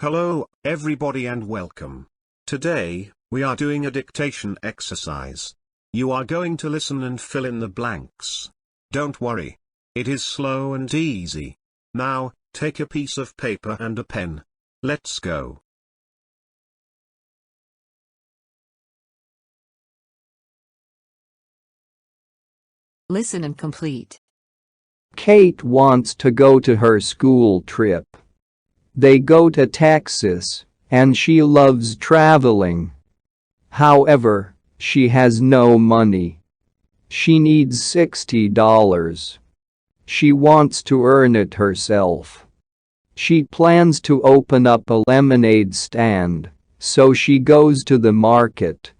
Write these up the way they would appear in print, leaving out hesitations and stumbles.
Hello, everybody, and welcome. Today, we are doing a dictation exercise. You are going to listen and fill in the blanks. Don't worry. It is slow and easy. Now, take a piece of paper and a pen. Let's go. Listen and complete. Kate wants to go to her school trip. They go to Texas, and she loves traveling. However, she has no money. She needs $60. She wants to earn it herself. She plans to open up a lemonade stand, so she goes to the market.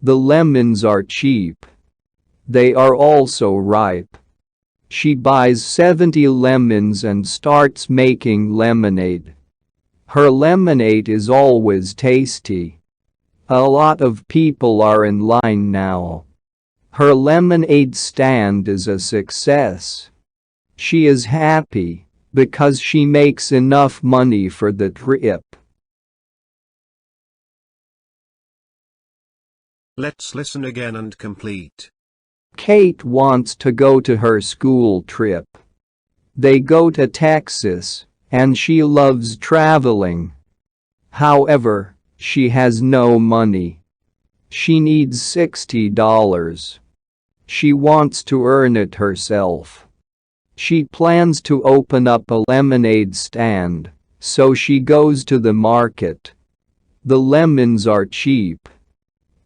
The lemons are cheap. They are also ripe. She buys 70 lemons and starts making lemonade. Her lemonade is always tasty. A lot of people are in line now. Her lemonade stand is a success. She is happy because she makes enough money for the trip. Let's listen again and complete. Kate wants to go to her school trip. They go to Texas, and she loves traveling. However, she has no money. She needs $60. She wants to earn it herself. She plans to open up a lemonade stand, so she goes to the market. The lemons are cheap.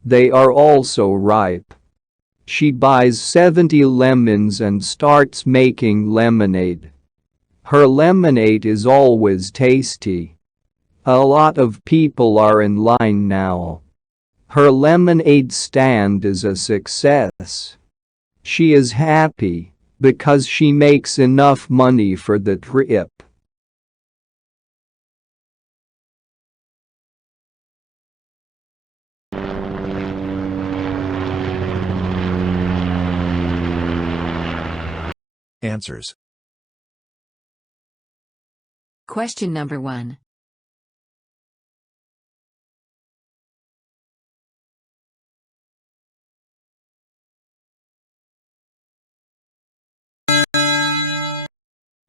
They are also ripe. She buys 70 lemons and starts making lemonade. Her lemonade is always tasty. A lot of people are in line now. Her lemonade stand is a success. She is happy because she makes enough money for the trip. Answers. Question number 1.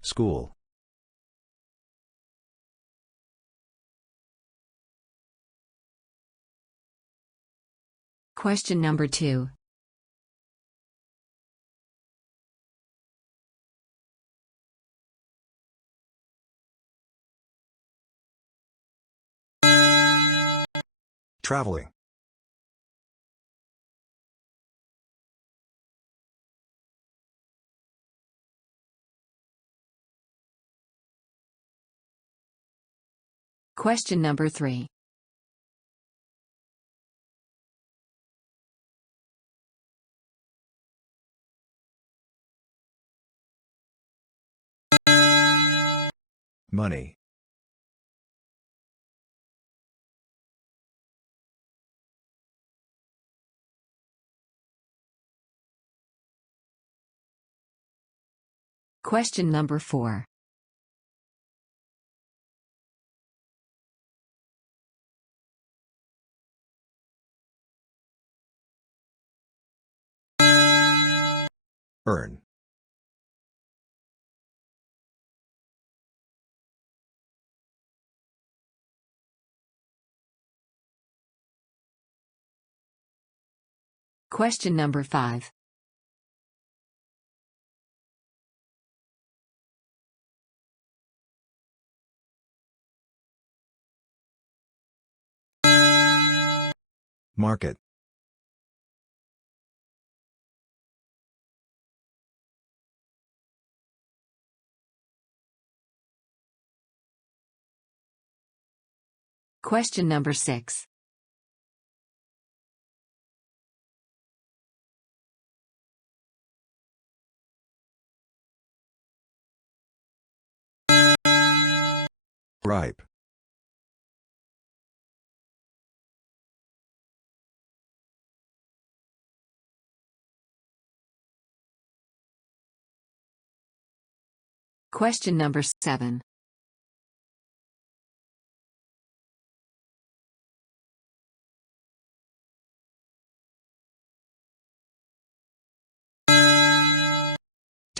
School. Question number 2. Traveling. Question number 3. Money. Question number 4. Earn. Question number 5. Market. Question number 6. Ripe. Question number 7.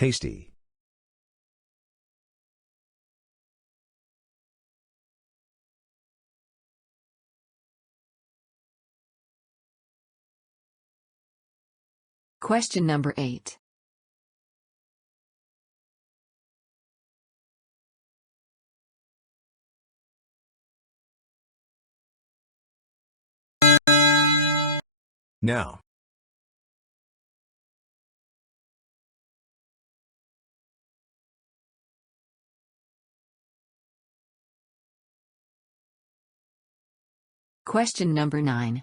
tasty. Question number 8. Now. Question number 9.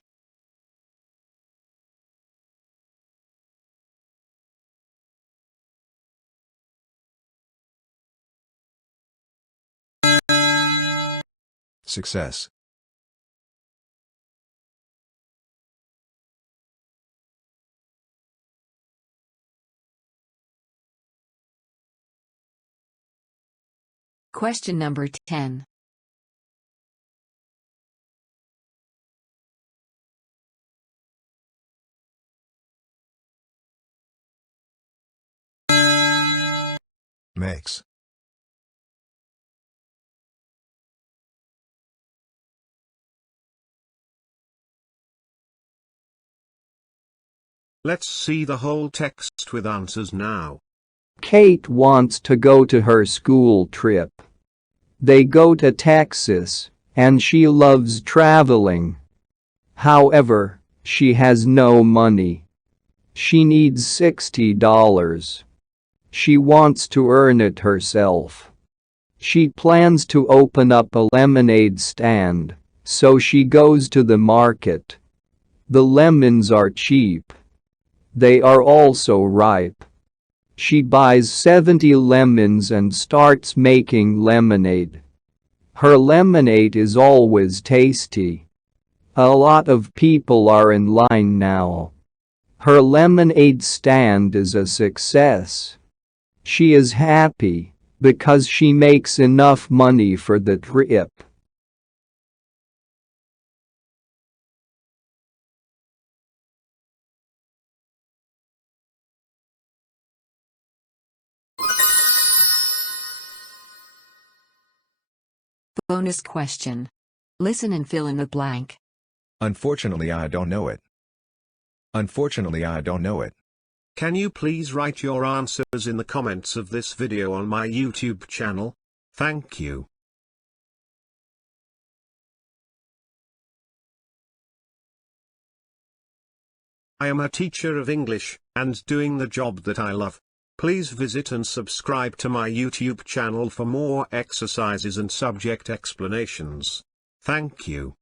Success. Question number 10. Makes. Let's see the whole text with answers now. Kate wants to go to her school trip. They go to Texas, and she loves traveling. However, she has no money. She needs $60. She wants to earn it herself. She plans to open up a lemonade stand, so she goes to the market. The lemons are cheap. They are also ripe. She buys 70 lemons and starts making lemonade. Her lemonade is always tasty. A lot of people are in line now. Her lemonade stand is a success. She is happy because she makes enough money for the trip. Bonus question. Listen and fill in the blank. Unfortunately, I don't know it. Unfortunately, I don't know it. Can you please write your answers in the comments of this video on my YouTube channel? Thank you. I am a teacher of English, and doing the job that I love. Please visit and subscribe to my YouTube channel for more exercises and subject explanations. Thank you.